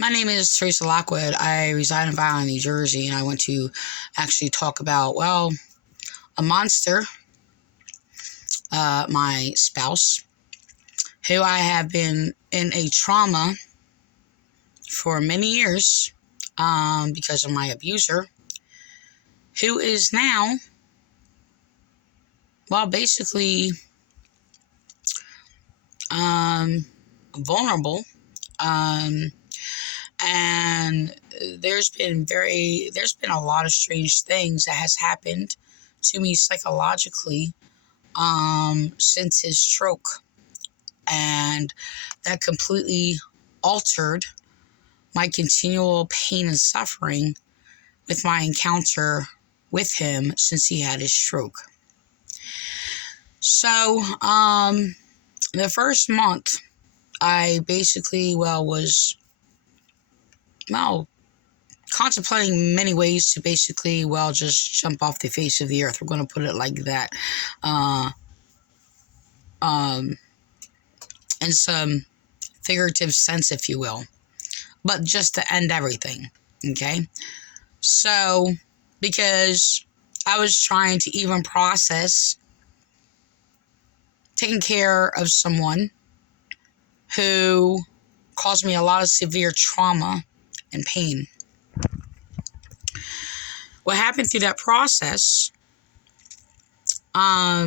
My name is Teresa Lockwood. I reside in Violin, New Jersey, and I want to actually talk about, a monster, my spouse, who I have been in a trauma for many years because of my abuser, who is now, basically vulnerable. Um, and there's been a lot of strange things that has happened to me psychologically since his stroke, and that completely altered my continual pain and suffering with my encounter with him since he had his stroke. So the first month I basically was contemplating many ways to basically just jump off the face of the earth. We're going to put it like that. In some figurative sense, if you will, but just to end everything. Okay. So, because I was trying to even process taking care of someone who caused me a lot of severe trauma and pain. What happened through that process, how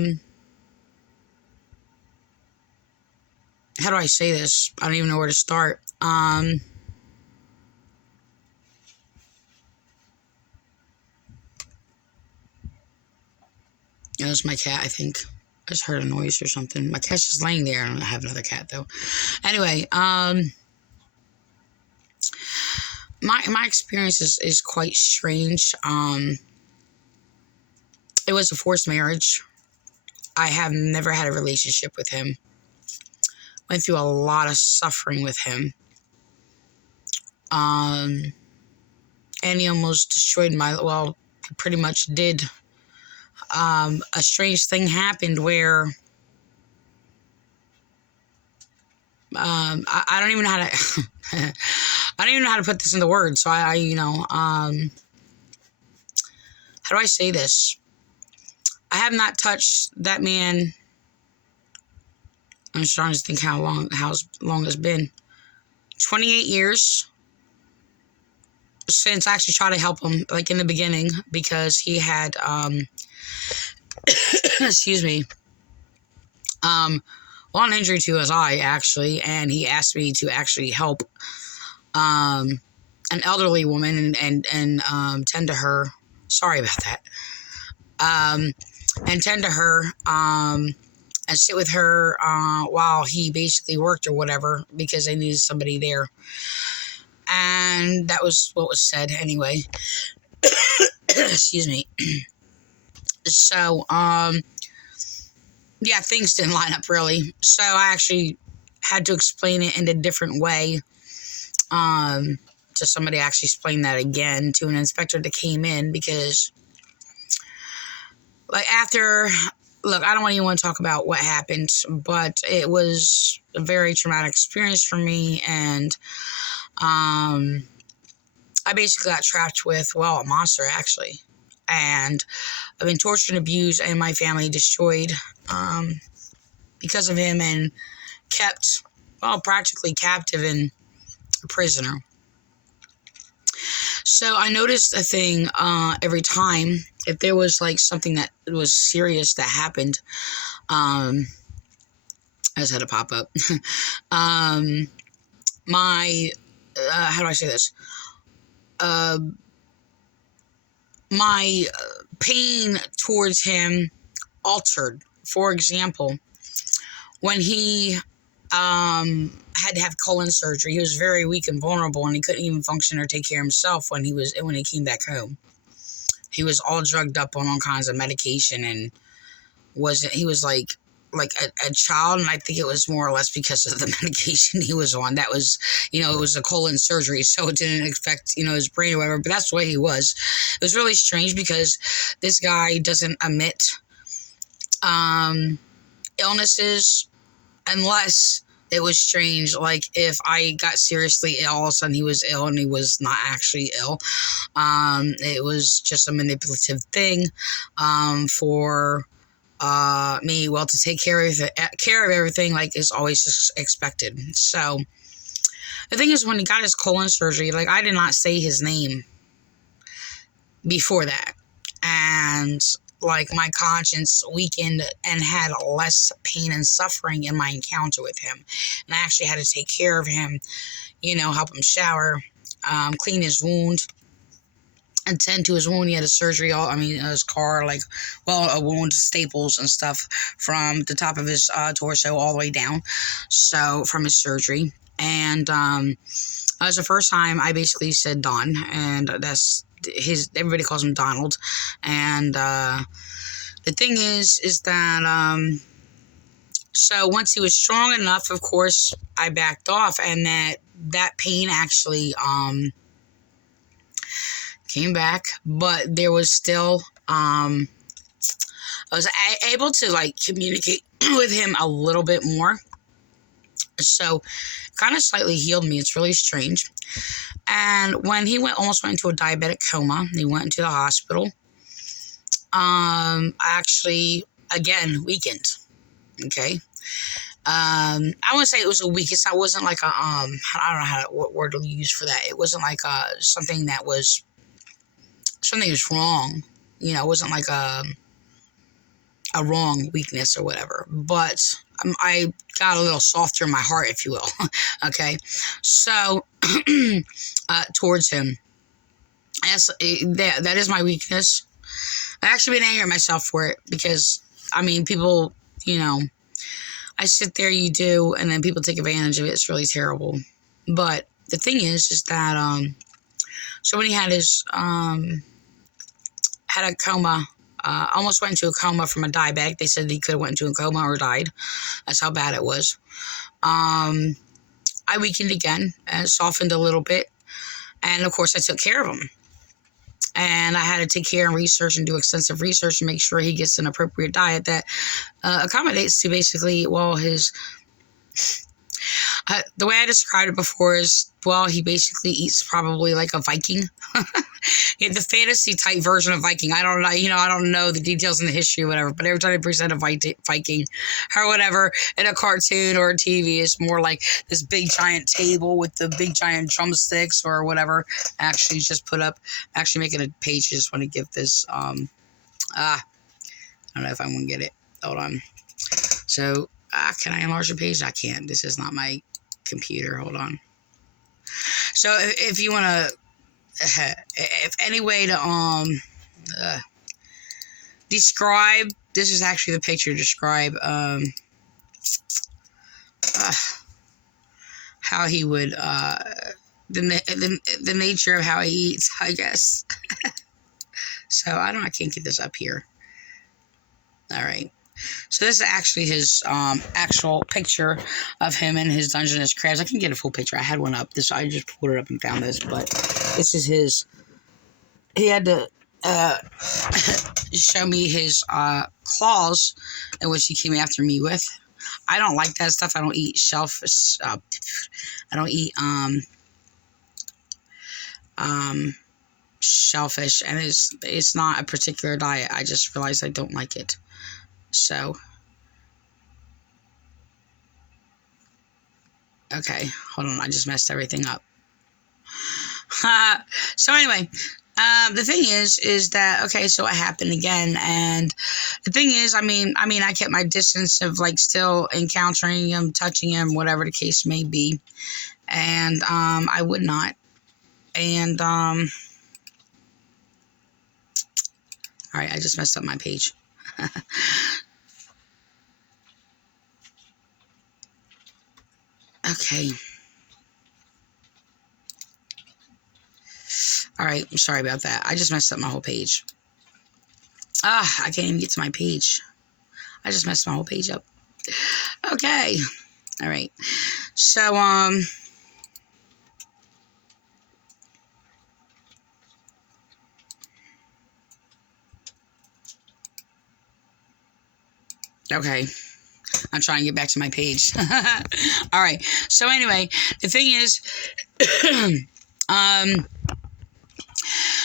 do I say this? I don't even know where to start. That was my cat, I think. I just heard a noise or something. My cat's just laying there. I don't have another cat, though. Anyway, my experience is quite strange. It was a forced marriage. I have never had a relationship with him. Went through a lot of suffering with him. And he almost destroyed he pretty much did. A strange thing happened where I don't even know how to I don't even know how to put this into words. So how do I say this? I have not touched that man. I'm trying to think how long it's been. 28 years since I actually tried to help him, like in the beginning, because he had excuse me, an injury to his eye, actually, and he asked me to actually help an elderly woman and tend to her. Sorry about that. And tend to her and sit with her while he basically worked or whatever, because they needed somebody there. And that was what was said anyway. Excuse me. So, things didn't line up really. So I actually had to explain it in a different way. To somebody actually explain that again to an inspector that came in, because I don't even want to talk about what happened, but it was a very traumatic experience for me, and I basically got trapped with, a monster, actually. And I've been tortured and abused, and my family destroyed because of him, and kept, practically captive and a prisoner. So I noticed a thing every time, if there was something that was serious that happened, I just had to pop up. How do I say this? My pain towards him altered. For example, when he had to have colon surgery, he was very weak and vulnerable, and he couldn't even function or take care of himself when he came back home. He was all drugged up on all kinds of medication, and he was like a child, and I think it was more or less because of the medication he was on. That was, it was a colon surgery, so it didn't affect, his brain or whatever, but that's the way he was. It was really strange because this guy doesn't admit illnesses unless it was strange. Like, if I got seriously ill, all of a sudden he was ill, and he was not actually ill. It was just a manipulative thing, for me, well, to take care of everything, like, is always expected. So the thing is, when he got his colon surgery, like, I did not say his name before that, and like, my conscience weakened and had less pain and suffering in my encounter with him. And I actually had to take care of him, help him shower, clean his wound, and tend to his wound. He had a surgery, his car, like, well, a wound, staples and stuff from the top of his torso all the way down. So, from his surgery. And that was the first time I basically said Don, and that's everybody calls him Donald. And the thing is that so once he was strong enough, of course, I backed off, and that pain actually came back, but there was still I was able to, like, communicate with him a little bit more. So kind of slightly healed me. It's really strange. And when he almost went into a diabetic coma, he went into the hospital. I actually, again, weakened. Okay. I wouldn't say it was a weakness. I wasn't like I don't know what word to use for that. It wasn't like something was wrong. It wasn't like a wrong weakness or whatever. But I got a little softer in my heart, if you will. Okay. So towards him, that is my weakness. I actually been angry at myself for it, because people, I sit there, you do, and then people take advantage of it. It's really terrible. But the thing is that so when he had his had a coma, almost went into a coma from a diabetic. They said he could have went into a coma or died. That's how bad it was. I weakened again and softened a little bit, and of course I took care of him. And I had to take care and research and do extensive research to make sure he gets an appropriate diet that accommodates to basically, well, his... the way I described it before is, well, he basically eats probably like a Viking. The fantasy type version of Viking. I don't know, I don't know the details in the history or whatever, but every time I present a Viking or whatever in a cartoon or a TV, it's more like this big giant table with the big giant drumsticks or whatever. Actually, just put up, actually making a page. I just want to give this, I don't know if I'm going to get it. Hold on. So, can I enlarge the page? I can't. This is not my computer. Hold on. So if you want to, if any way to describe, this is actually the picture. Describe how he would the nature of how he eats, I guess. So I can't get this up here. All right. So this is actually his actual picture of him in his Dungeness crabs. I can get a full picture. I had one up. I just pulled it up and found this, but this is his. He had to show me his claws, in which he came after me with. I don't like that stuff. I don't eat shellfish. I don't eat shellfish, and it's not a particular diet. I just realized I don't like it. So, okay, hold on. I just messed everything up. So anyway, the thing is that, okay, so it happened again. And the thing is, I kept my distance of, like, still encountering him, touching him, whatever the case may be. And, I would not. And, all right, I just messed up my page. Okay. All right, I'm sorry about that. I just messed up my whole page. I can't even get to my page. I just messed my whole page up. Okay. All right. So, okay. I'm trying to get back to my page. All right. So anyway, the thing is,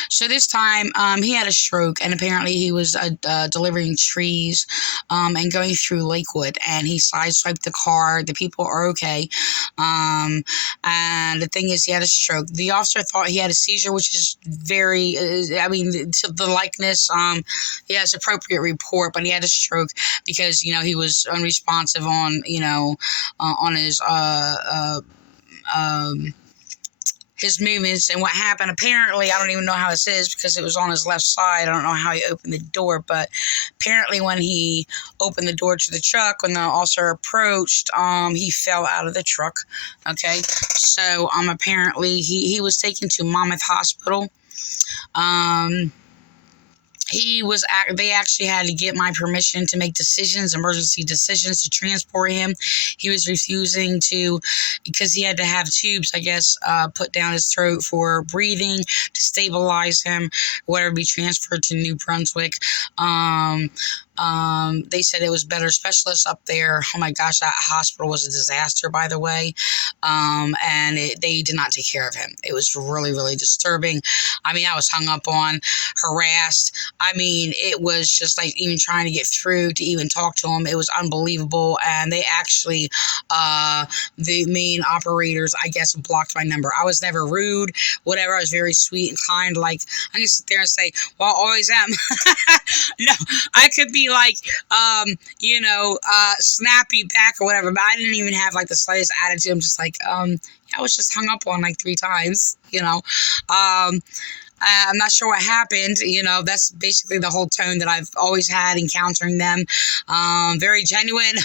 so this time, he had a stroke, and apparently he was delivering trees, and going through Lakewood, and he sideswiped the car. The people are okay, and the thing is, he had a stroke. The officer thought he had a seizure, which is very, I mean, to the likeness, he has appropriate report, but he had a stroke because he was unresponsive on on his movements and what happened. Apparently, I don't even know how this is because it was on his left side. I don't know how he opened the door, but apparently when he opened the door to the truck, when the officer approached, he fell out of the truck. Okay, so apparently he was taken to Monmouth Hospital. They actually had to get my permission to make emergency decisions to transport him. He was refusing to, because he had to have tubes, I guess, put down his throat for breathing to stabilize him, whatever, be transferred to New Brunswick. They said it was better specialists up there. Oh my gosh, that hospital was a disaster, by the way. And they did not take care of him. It was really, really disturbing. I mean, I was hung up on, harassed. I mean, it was just like even trying to get through to even talk to him. It was unbelievable. And they actually, the main operators, I guess, blocked my number. I was never rude, whatever. I was very sweet and kind. Like, I just sit there and say, well, I always am. No, I could be like, snappy back or whatever, but I didn't even have like the slightest attitude. I'm just like, I was just hung up on like 3 times, I'm not sure what happened. That's basically the whole tone that I've always had encountering them. Very genuine.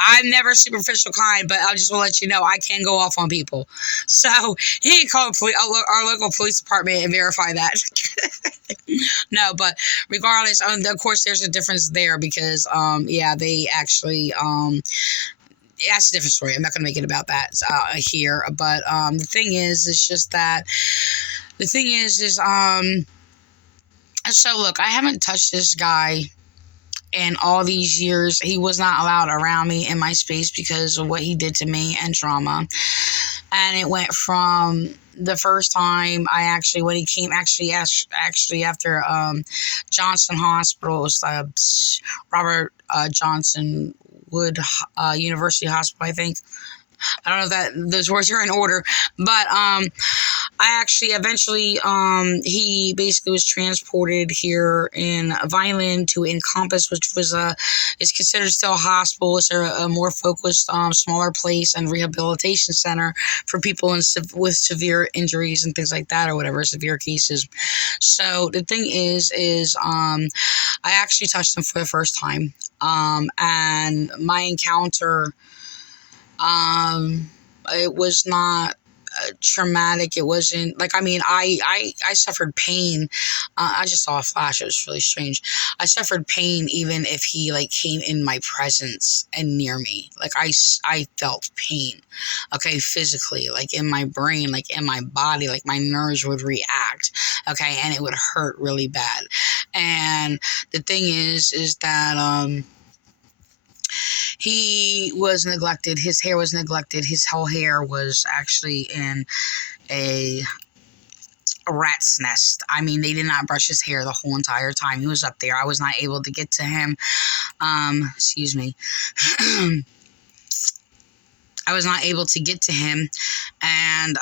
I'm never superficial kind, but I just want to let you know I can go off on people. So he can call our local police department and verify that. No, but regardless, of course, there's a difference there because, they actually, that's a different story. I'm not going to make it about that here. But the thing is, so look, I haven't touched this guy in all these years. He was not allowed around me in my space because of what he did to me and trauma. And it went from the first time when he came, actually after Johnson Hospital, it was Robert Johnson Wood University Hospital, I think. I don't know if those words are in order, but I actually eventually, he basically was transported here in Vineland to Encompass, which is considered still a hospital. It's a more focused, smaller place and rehabilitation center for people with severe injuries and things like that, or whatever, severe cases. So the thing is, I actually touched him for the first time, and my encounter, it was not traumatic. It wasn't like, I suffered pain. I just saw a flash. It was really strange. I suffered pain even if he came in my presence and near me. Like I felt pain, okay, physically, like in my brain, like in my body, like my nerves would react, okay, and it would hurt really bad. And the thing is that, he was neglected. His hair was neglected. His whole hair was actually in a rat's nest. I mean, they did not brush his hair the whole entire time he was up there. I was not able to get to him. Excuse me. I was not able to get to him, and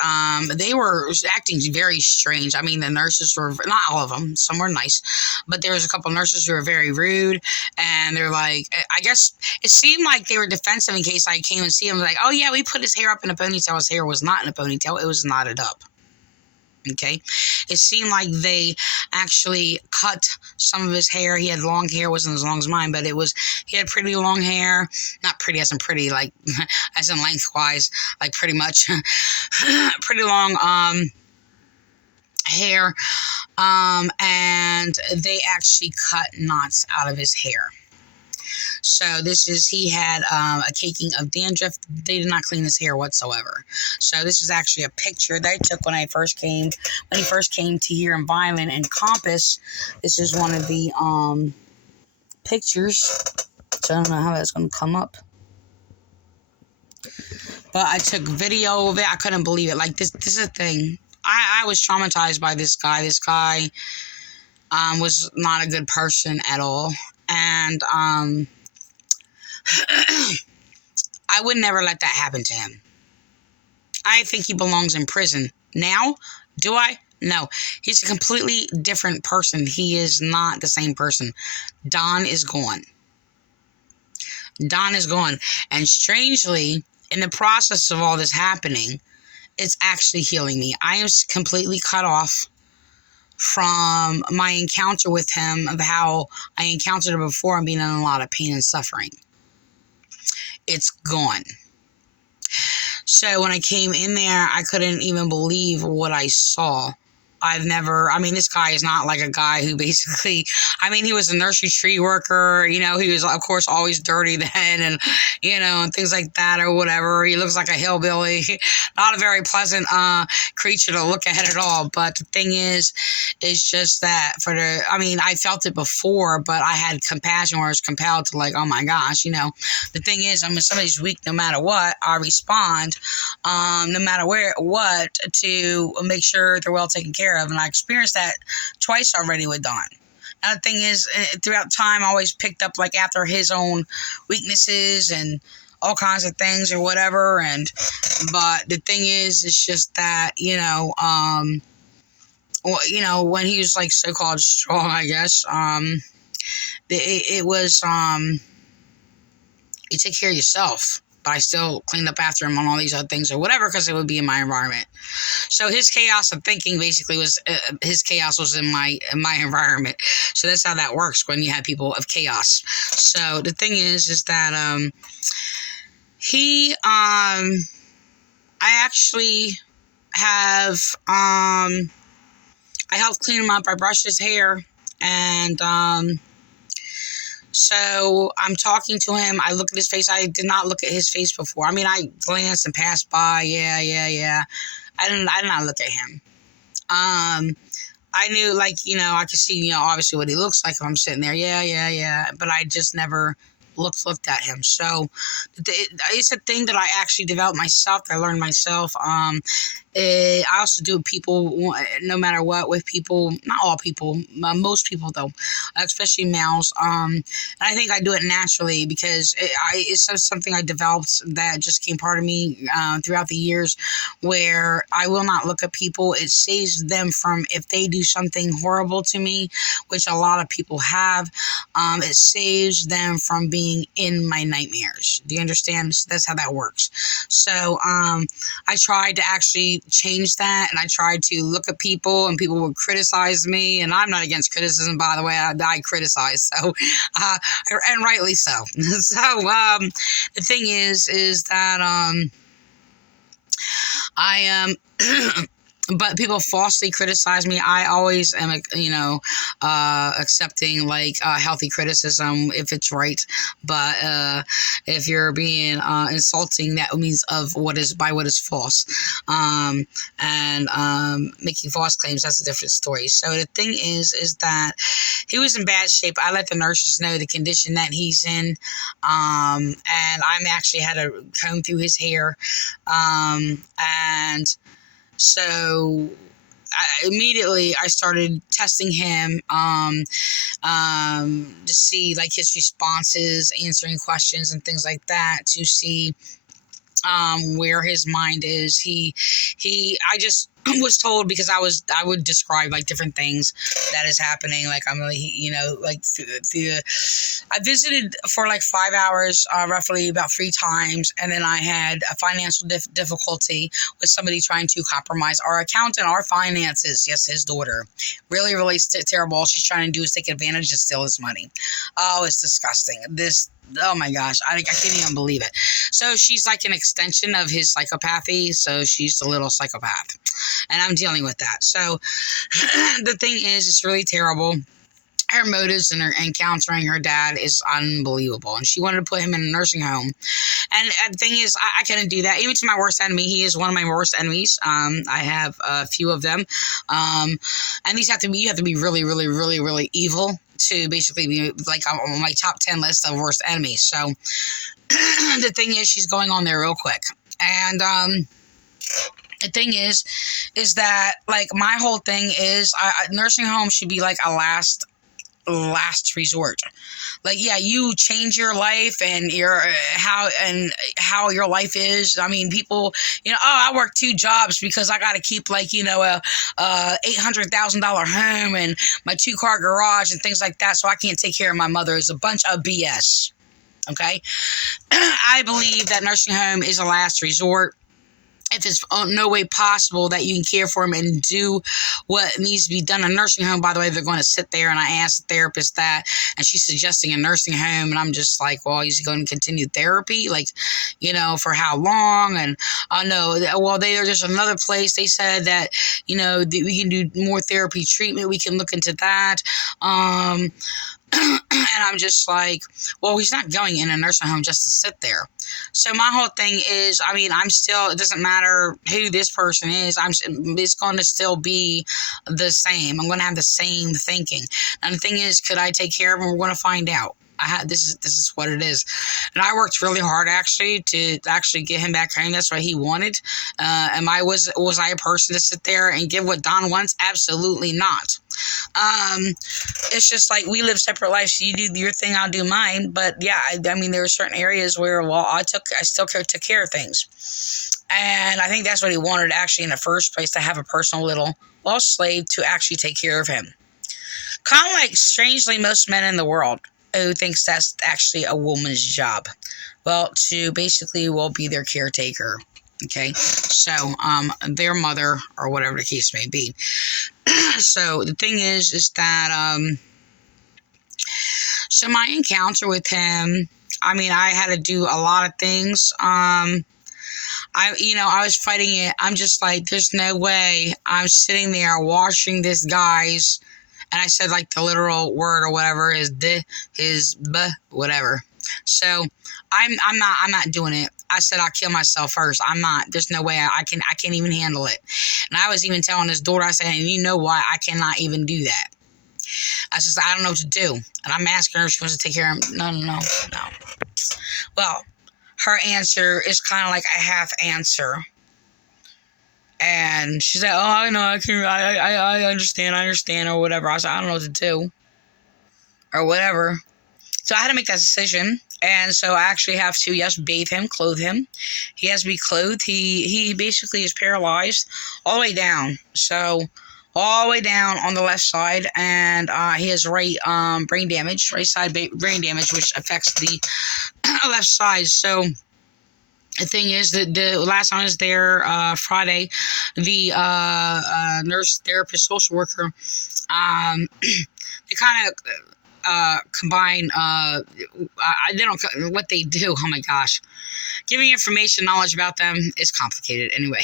they were acting very strange. I mean, the nurses were, not all of them, some were nice, but there was a couple nurses who were very rude, and they're like, I guess it seemed like they were defensive in case I came and see him, like, oh yeah, we put his hair up in a ponytail. His hair was not in a ponytail, it was knotted up. Okay, it seemed like they actually cut some of his hair. He had long hair, wasn't as long as mine, but he had pretty long hair. Not pretty as in pretty, like as in lengthwise, like pretty much pretty long hair. And they actually cut knots out of his hair. So he had a caking of dandruff. They did not clean his hair whatsoever. So this is actually a picture that I took when he first came to here in Vineland and Compass. This is one of the pictures. So I don't know how that's going to come up. But I took video of it. I couldn't believe it. Like, this is a thing. I was traumatized by this guy. This guy was not a good person at all. And I would never let that happen to him. I think he belongs in prison. Now, do I? No. He's a completely different person. He is not the same person. Don is gone. Don is gone. And strangely, in the process of all this happening, it's actually healing me. I am completely cut off from my encounter with him, of how I encountered him before and being in a lot of pain and suffering. It's gone. So when I came in there, I couldn't even believe what I saw. This guy is not like a guy who basically, he was a nursery tree worker, he was, of course, always dirty then, and, and things like that or whatever. He looks like a hillbilly, not a very pleasant creature to look at all. But the thing is just that I felt it before, but I had compassion where I was compelled to, like, oh my gosh, the thing is, when somebody's weak, no matter what, I respond, no matter what, to make sure they're well taken care of. And I experienced that twice already with Don. Now, the thing is, throughout time, I always picked up, like, after his own weaknesses and all kinds of things or whatever. But the thing is, it's just that, when he was, like, so-called strong, I guess, it was, you take care of yourself. But I still cleaned up after him on all these other things or whatever, because it would be in my environment. So his chaos of thinking basically was, his chaos was in my environment. So that's how that works when you have people of chaos. So the thing is that I actually have, I helped clean him up. I brushed his hair, and so I'm talking to him. I look at his face. I did not look at his face before. I glanced and passed by. Yeah. I did not look at him. I knew, like, I could see, obviously what he looks like if I'm sitting there. Yeah. But I just never looked at him. So it's a thing that I actually developed myself, that I learned myself. I also do people, no matter what, with people, not all people, most people though, especially males. And I think I do it naturally because it's something I developed that just became part of me throughout the years, where I will not look at people. It saves them from, if they do something horrible to me, which a lot of people have, it saves them from being in my nightmares. Do you understand? So that's how that works. So I tried to actually change that, and I tried to look at people, and people would criticize me, and I'm not against criticism, by the way. I criticize, so and rightly so. So the thing is that I am but people falsely criticize me. I always am, accepting, like, healthy criticism if it's right. But if you're being insulting, that means of what is false, and making false claims, that's a different story. So the thing is that he was in bad shape. I let the nurses know the condition that he's in, and I actually had to comb through his hair, and so immediately I started testing him to see, like, his responses, answering questions and things like that, to see where his mind is. I just was told, because I would describe, like, different things that is happening. Like, I'm really, like, I visited for like 5 hours, roughly about 3 times. And then I had a financial difficulty with somebody trying to compromise our account and our finances. Yes, his daughter. Really, really terrible. All she's trying to do is take advantage and steal his money. Oh, it's disgusting. Oh my gosh, I can't even believe it. So she's like an extension of his psychopathy. So she's a little psychopath, and I'm dealing with that. So the thing is, it's really terrible. Her motives and her encountering her dad is unbelievable. And she wanted to put him in a nursing home. And the thing is, I couldn't do that. Even to my worst enemy, he is one of my worst enemies. I have a few of them. And you have to be really, really, really, really evil to basically be, like, on my top 10 list of worst enemies. So The thing is, she's going on there real quick. And the thing is that, like, my whole thing is nursing home should be like a last resort. Like, yeah, you change your life and how your life is. I mean, people, I work 2 jobs because I got to keep, like, a $800,000 home and my 2-car garage and things like that, so I can't take care of my mother. It's a bunch of BS. Okay. I believe that nursing home is a last resort. If it's no way possible that you can care for him and do what needs to be done in a nursing home, by the way, they're going to sit there, and I asked the therapist that, and she's suggesting a nursing home, and I'm just like, well, he's going to continue therapy, like, for how long? And no, well, there's another place. They said that, we can do more therapy treatment. We can look into that. And I'm just like, well, he's not going in a nursing home just to sit there. So my whole thing is, I mean, it doesn't matter who this person is. It's going to still be the same. I'm going to have the same thinking. And the thing is, could I take care of him? We're going to find out. This is what it is. And I worked really hard to get him back home. That's what he wanted. Was I a person to sit there and give what Don wants? Absolutely not. It's just like we live separate lives. You do your thing, I'll do mine. But yeah, I mean, there were certain areas where, I still took care of things. And I think that's what he wanted actually in the first place, to have a personal little slave to actually take care of him. Kind of like, strangely, most men in the world who thinks that's actually a woman's job. Well, to basically be their caretaker. Okay, so their mother or whatever the case may be. So the thing is that so my encounter with him, I mean, I had to do a lot of things. I was fighting it. I'm just like, there's no way I'm sitting there watching this guy's, and I said, like, the literal word or whatever is whatever. So I'm not doing it. I said I'll kill myself first. I'm not. There's no way I can't even handle it. And I was even telling his daughter, I said, and you know why I cannot even do that. I said, I don't know what to do. And I'm asking her if she wants to take care of him. No. Well, her answer is kind of like a half answer. And she said, oh, I know, I understand, or whatever. I said, I don't know what to do, or whatever. So I had to make that decision. And so I actually have to, yes, bathe him, clothe him. He has to be clothed. He basically is paralyzed all the way down. So all the way down on the left side. And he has right side brain damage, which affects the left side. So the thing is that the last time I was there, Friday, the nurse, therapist, social worker, they kind of combine, they don't, what they do, oh my gosh. Giving information, knowledge about them is complicated anyway.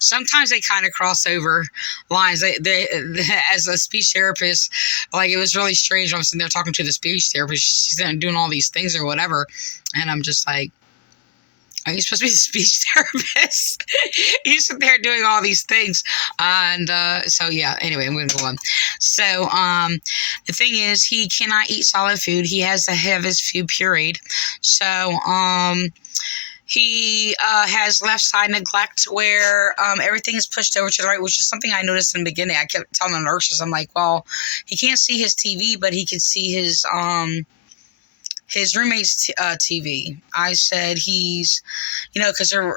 Sometimes they kind of cross over lines. They as a speech therapist, like, it was really strange. I'm sitting there talking to the speech therapist. She's doing all these things or whatever. And I'm just like, are you supposed to be the speech therapist? He's sitting there doing all these things. And so, yeah, anyway, I'm going to go on. So, the thing is, he cannot eat solid food. He has to have his food pureed. So, he has left side neglect where everything is pushed over to the right, which is something I noticed in the beginning. I kept telling the nurses, I'm like, well, he can't see his TV, but he can see his roommate's TV. I said he's, because they're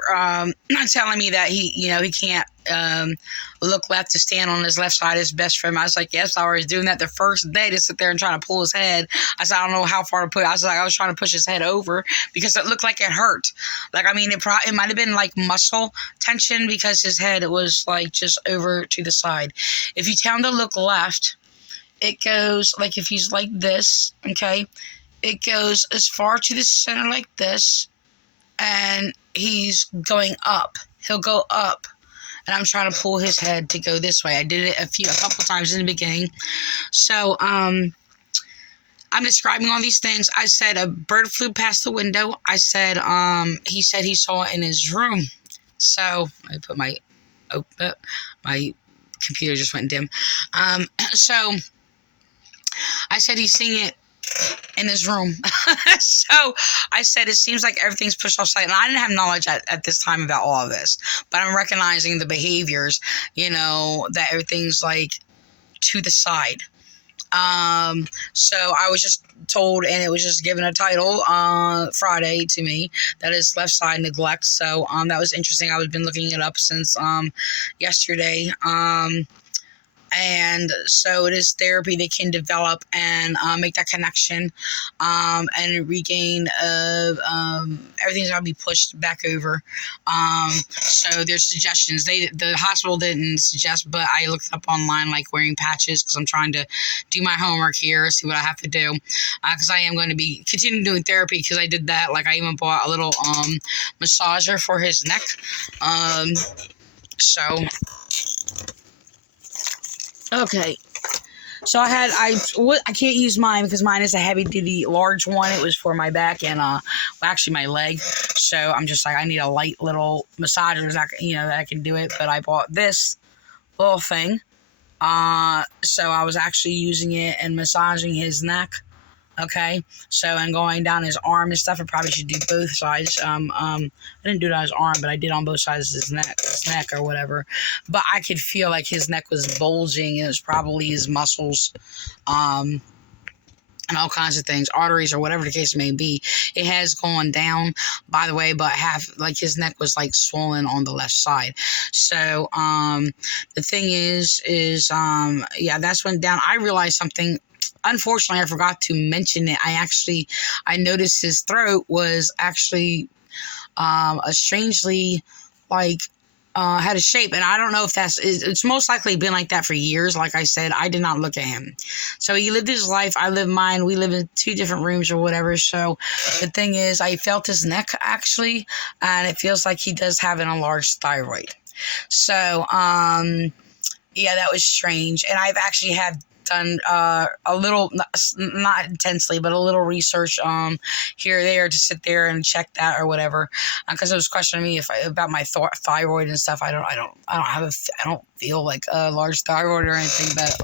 not telling me that he can't look left to stand on his left side, his best friend. I was like, yes, I was doing that the first day, to sit there and trying to pull his head. I said, I don't know how far to put it. I was trying to push his head over because it looked like it hurt. Like, I mean, it might have been like muscle tension because his head was like just over to the side. If you tell him to look left, it goes like, if he's like this, okay, it goes as far to the center like this, and he's going up. He'll go up, and I'm trying to pull his head to go this way. I did it a couple times in the beginning. So, I'm describing all these things. I said a bird flew past the window. I said, he said he saw it in his room. So I put my computer just went dim. So I said he's seeing it in his room. So I said, it seems like everything's pushed off site. And I didn't have knowledge at this time about all of this, but I'm recognizing the behaviors, that everything's like to the side. So I was just told, and it was just given a title Friday to me, that is left side neglect. So that was interesting. I've been looking it up since yesterday. And so it is therapy that can develop and make that connection and regain everything's got to be pushed back over. So there's suggestions. The hospital didn't suggest, but I looked up online, like wearing patches, because I'm trying to do my homework here, see what I have to do, because I am going to be continuing doing therapy, because I did that. Like, I even bought a little massager for his neck. Okay. So I can't use mine because mine is a heavy duty large one. It was for my back and actually my leg. So I'm just like, I need a light little massager that I can do it. But I bought this little thing. So I was actually using it and massaging his neck. Okay, so and going down his arm and stuff. I probably should do both sides. I didn't do it on his arm, but I did on both sides of his neck or whatever. But I could feel like his neck was bulging. It was probably his muscles, and all kinds of things, arteries or whatever the case may be. It has gone down, by the way, but his neck was like swollen on the left side. So the thing is that's went down. I realized something. Unfortunately, I forgot to mention it. I noticed his throat was actually a strangely had a shape, and I don't know if it's most likely been like that for years. Like I said, I did not look at him. So he lived his life, I lived mine. We live in 2 different rooms or whatever. So the thing is, I felt his neck actually, and it feels like he does have an enlarged thyroid. So that was strange. And I've actually done a little, not intensely, but a little research here or there to sit there and check that or whatever, because it was questioning me about my thyroid and stuff. I don't feel like a large thyroid or anything, but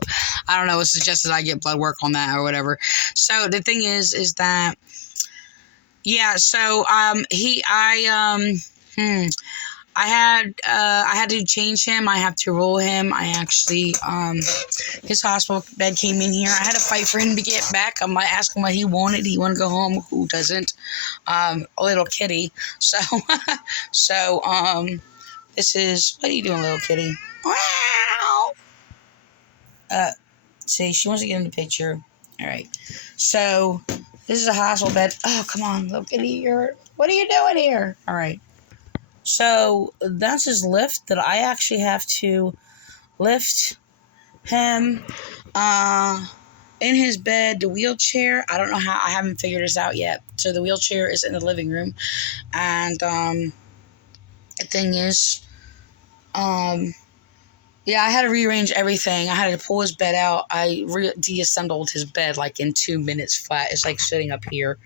I don't know. It suggested I get blood work on that or whatever. So the thing is that so I had to change him. I have to roll him. I actually, his hospital bed came in here. I had to fight for him to get back. I might ask him what he wanted. He wanted to go home. Who doesn't? A little kitty. So, this is, what are you doing, little kitty? Wow. See, she wants to get in the picture. All right. So, this is a hospital bed. Oh, come on, little kitty. What are you doing here? All right. So that's his lift that I actually have to lift him in his bed. The wheelchair, I don't know how, I haven't figured this out yet. So the wheelchair is in the living room. And the thing is, I had to rearrange everything. I had to pull his bed out. I deassembled his bed like in 2 minutes flat. It's like sitting up here.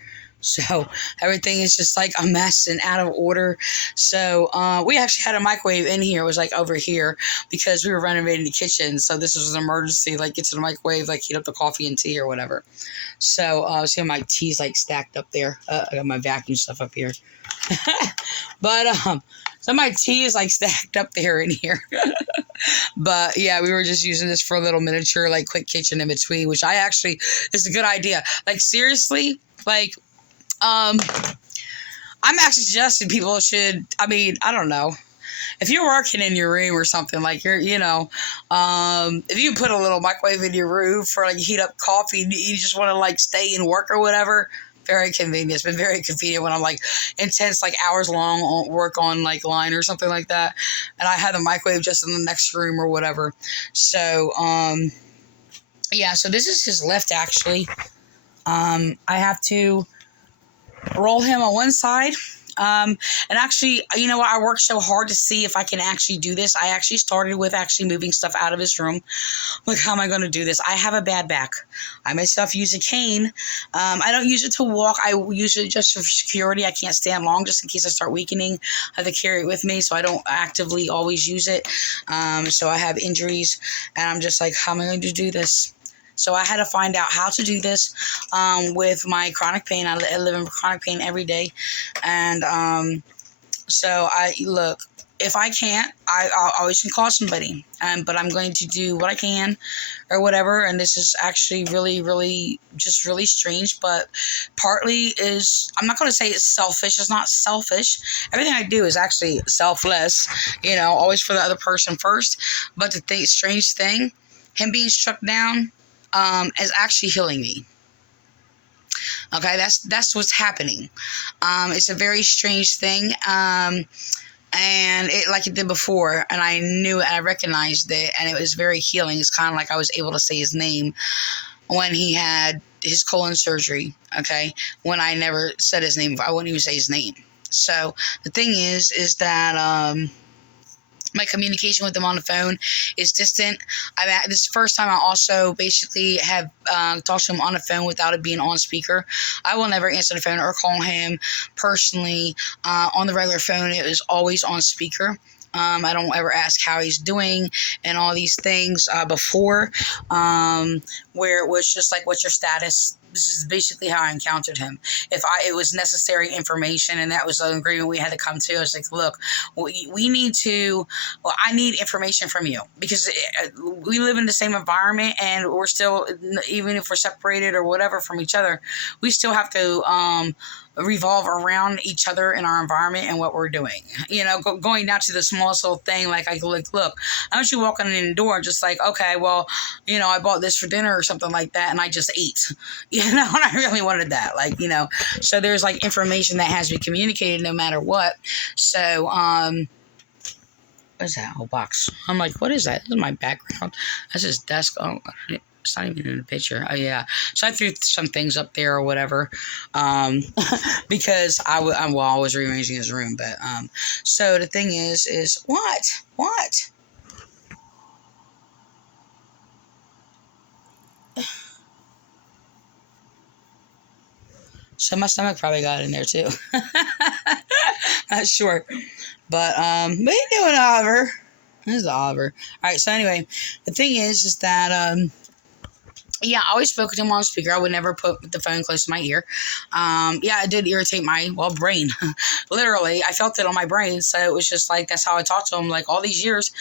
So everything is just like a mess and out of order. So we actually had a microwave in here. It was like over here because we were renovating the kitchen. So this was an emergency, like get to the microwave, like heat up the coffee and tea or whatever. So see my tea's like stacked up there. I got my vacuum stuff up here. But so my tea is like stacked up there in here. But yeah, we were just using this for a little miniature like quick kitchen in between, which it's a good idea. Like seriously, like I'm actually suggesting people should, I don't know. If you're working in your room or something, like if you put a little microwave in your room for like heat up coffee, you just want to like stay and work or whatever, very convenient. It's been very convenient when I'm like intense, like hours long work on like line or something like that. And I had the microwave just in the next room or whatever. So, so this is his lift actually. I have to roll him on one side. And actually, you know what? I worked so hard to see if I can actually do this. I actually started with actually moving stuff out of his room. Like, how am I going to do this? I have a bad back. I myself use a cane. I don't use it to walk. I use it just for security. I can't stand long just in case I start weakening. I have to carry it with me, so I don't actively always use it. So I have injuries, and I'm just like, how am I going to do this? So I had to find out how to do this with my chronic pain. I live in chronic pain every day. And so I look, if I can't, I always can call somebody. But I'm going to do what I can or whatever. And this is actually really, really, just really strange. But partly is, I'm not going to say it's selfish. It's not selfish. Everything I do is actually selfless, always for the other person first. But strange thing, him being struck down is actually healing me. Okay, that's what's happening. It's a very strange thing. And it, like it did before, and I knew it, I recognized it, and it was very healing. It's kind of like I was able to say his name when he had his colon surgery. Okay, when I never said his name, I wouldn't even say his name. So the thing is that my communication with him on the phone is distant. This is the first time I also basically have talked to him on the phone without it being on speaker. I will never answer the phone or call him personally on the regular phone. It is always on speaker. I don't ever ask how he's doing and all these things before, where it was just like, what's your status? This is basically how I encountered him. It was necessary information, and that was an agreement we had to come to. I was like, look, we need to, I need information from you, because we live in the same environment, and we're still, even if we're separated or whatever from each other, we still have to revolve around each other in our environment and what we're doing. Going down to the smallest little thing, like I look, I want you walking in the door, just like, okay, well, I bought this for dinner or something like that, and I just ate, and I really wanted that, so there's like information that has to be communicated no matter what. So, what is that whole box? I'm like, what is that? This is my background. That's his desk. Oh, it's not even in the picture. Oh, yeah. So I threw some things up there or whatever, because I was rearranging his room. But so the thing is what? So my stomach probably got in there too. Not sure, but what are you doing, Oliver? This is Oliver. All right. So anyway, the thing is that yeah, I always spoke to him on speaker. I would never put the phone close to my ear. Yeah, it did irritate my, brain. Literally, I felt it on my brain. So it was just like, that's how I talked to him, like, all these years.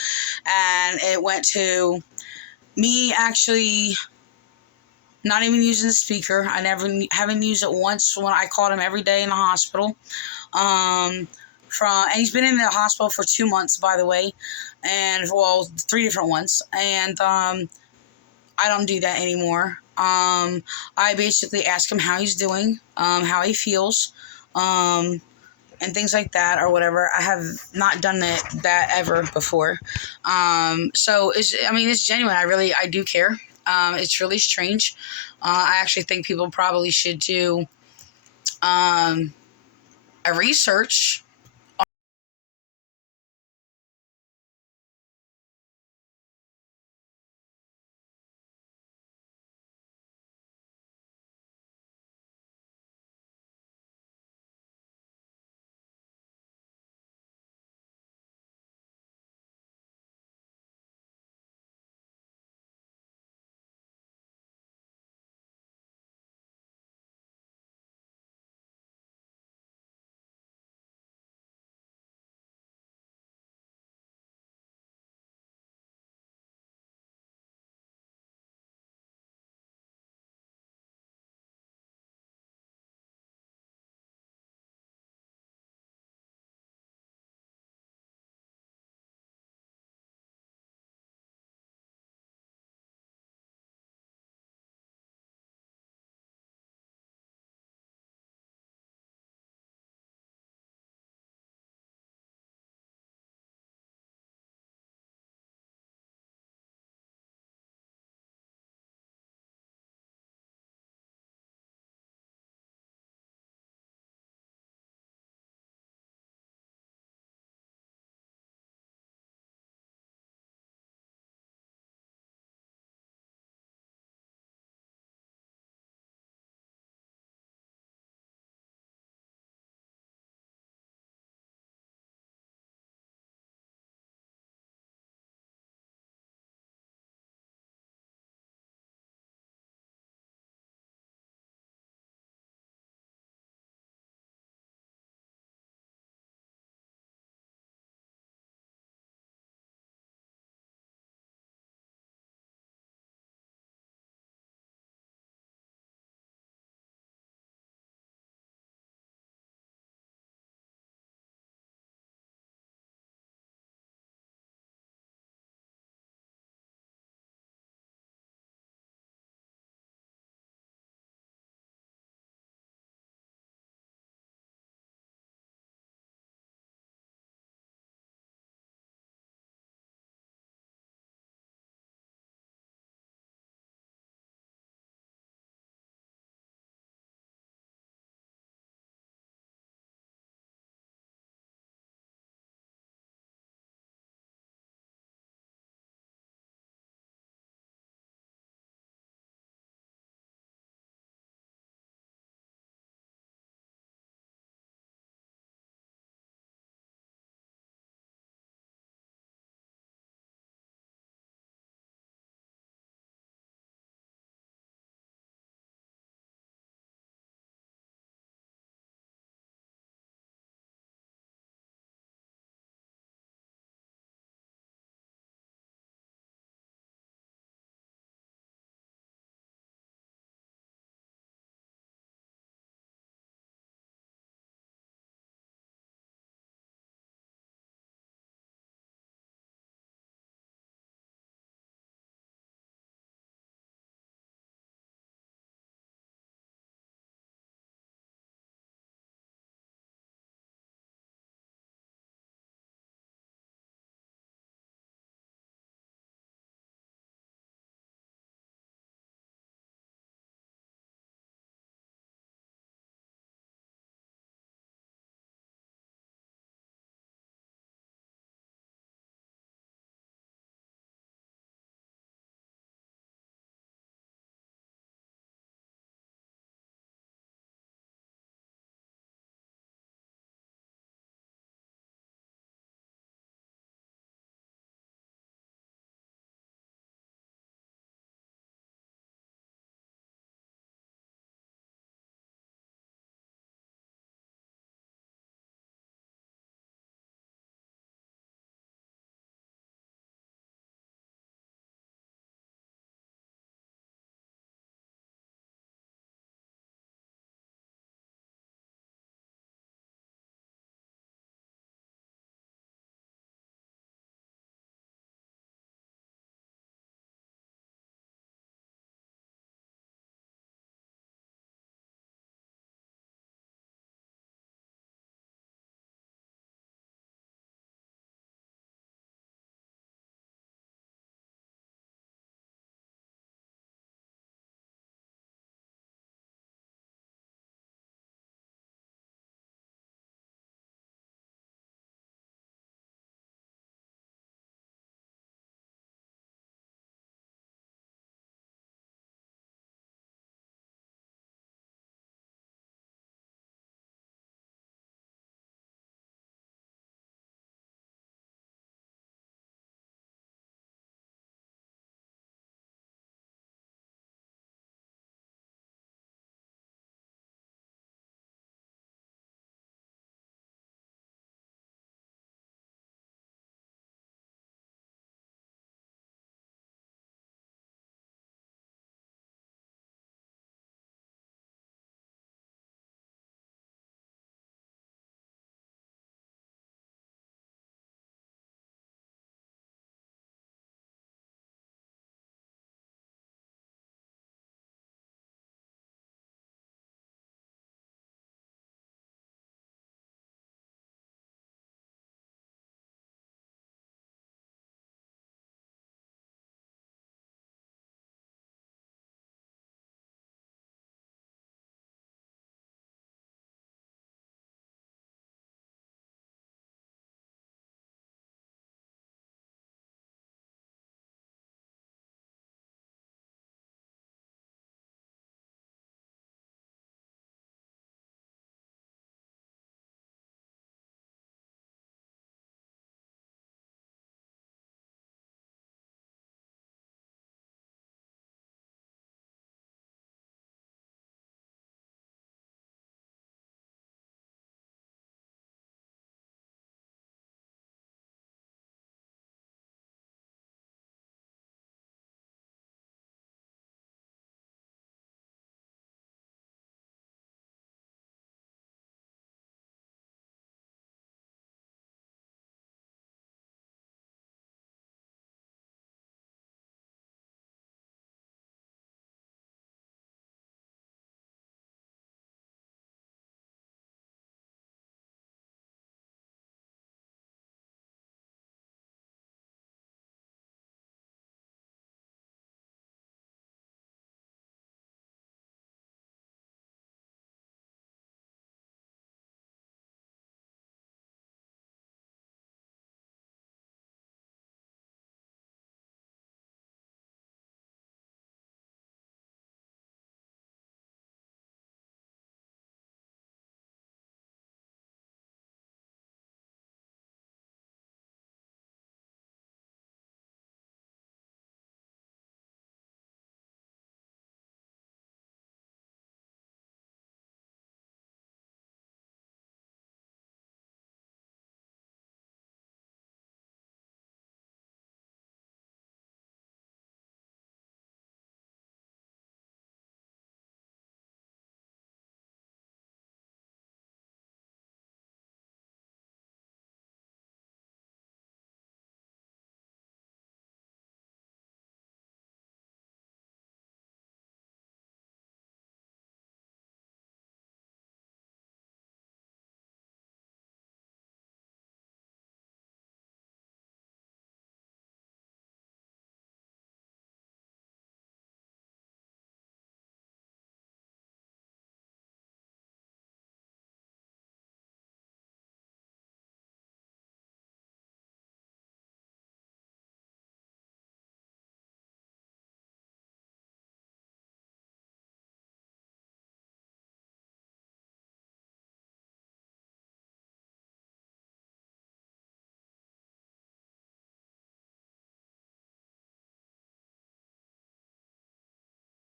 And it went to me actually not even using the speaker. I haven't used it once when I called him every day in the hospital. And he's been in the hospital for 2 months, by the way. And, 3 different ones. And, I don't do that anymore. I basically ask him how he's doing, how he feels, and things like that, or whatever. I have not done that ever before. So it's genuine. I do care. It's really strange. I actually think people probably should do a research